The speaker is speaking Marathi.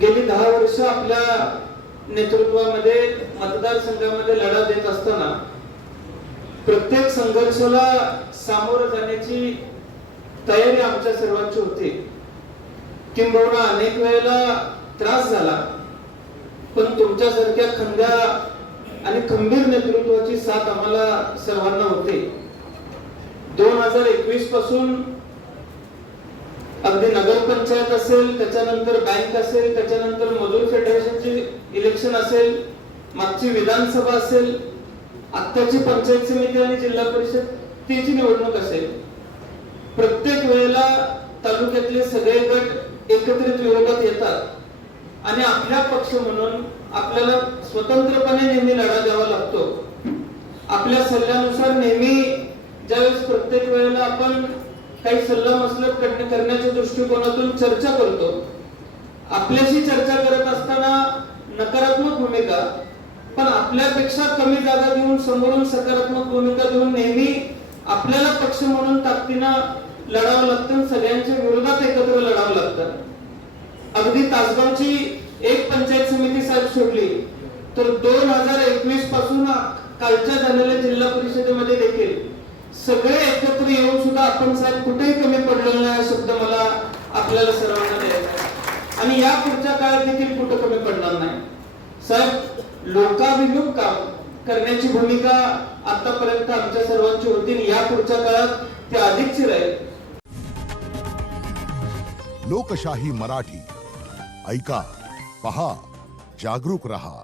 गेली 10 वर्ष आपल्या नेतृत्वामध्ये मतदारसंघामध्ये लढा देत असताना प्रत्येक संघर्षाला सामोरं जाण्याची तयारी आमच्या सर्वांची होती। किंबहुना अनेक वेळेला त्रास झाला, पण तुमच्यासारख्या खंद्या आणि खंबीर नेतृत्वाची साथ आम्हाला सर्वांना होते। 2021 पासून अगदी नगरपंचायत असेल, त्याच्यानंतर बँक असेल, त्याच्यानंतर मजूर फेडरेशनची इलेक्शन असेल, मागची विधानसभा असेल, आत्ताची पंचायत समिती आणि जिल्हा परिषद तिची निवडणूक असेल, प्रत्येक वेळेला तालुक्यातले सगळे गट एकत्रित विरोधात येतात आणि आपल्या पक्ष म्हणून आपल्याला स्वतंत्रपणे नेहमी लढा द्यावा लागतो। आपल्या सल्ल्यानुसार नेहमी ज्यावेळेस प्रत्येक वेळेला आपण काही सल्ला मसलत करण्याच्या दृष्टिकोनातून चर्चा करतो, आपल्याशी चर्चा करत असताना नकारात्मक भूमिका, पण आपल्यापेक्षा कमी जागा देऊन समोरून सकारात्मक भूमिका देऊन नेहमी आपल्याला पक्ष म्हणून ताकदीनं लढावं लागतं, सगळ्यांच्या विरोधात एकत्र लढावं लागतं। अगदी तासगावची एक पंचायत समिती साहेब सोडली तर 2021 पासून कालच्या झालेल्या जिल्हा परिषदेमध्ये देखील सगळे एकत्र येऊन सुद्धा आपण साहेब कुठेही कमी पडलेलो नाही हा शब्द मला आपल्याला सर्वांना द्यायचा आहे आणि या पुढच्या काळात देखील कुठे कमी पडणार नाही। साहेब, लोकाभिमुख काम करण्याची भूमिका आतापर्यंत आमच्या सर्वांची होती आणि या पुढच्या काळात ते अधिकची राहील। लोकशाही मराठी ऐका, पहा, जागरूक रहा।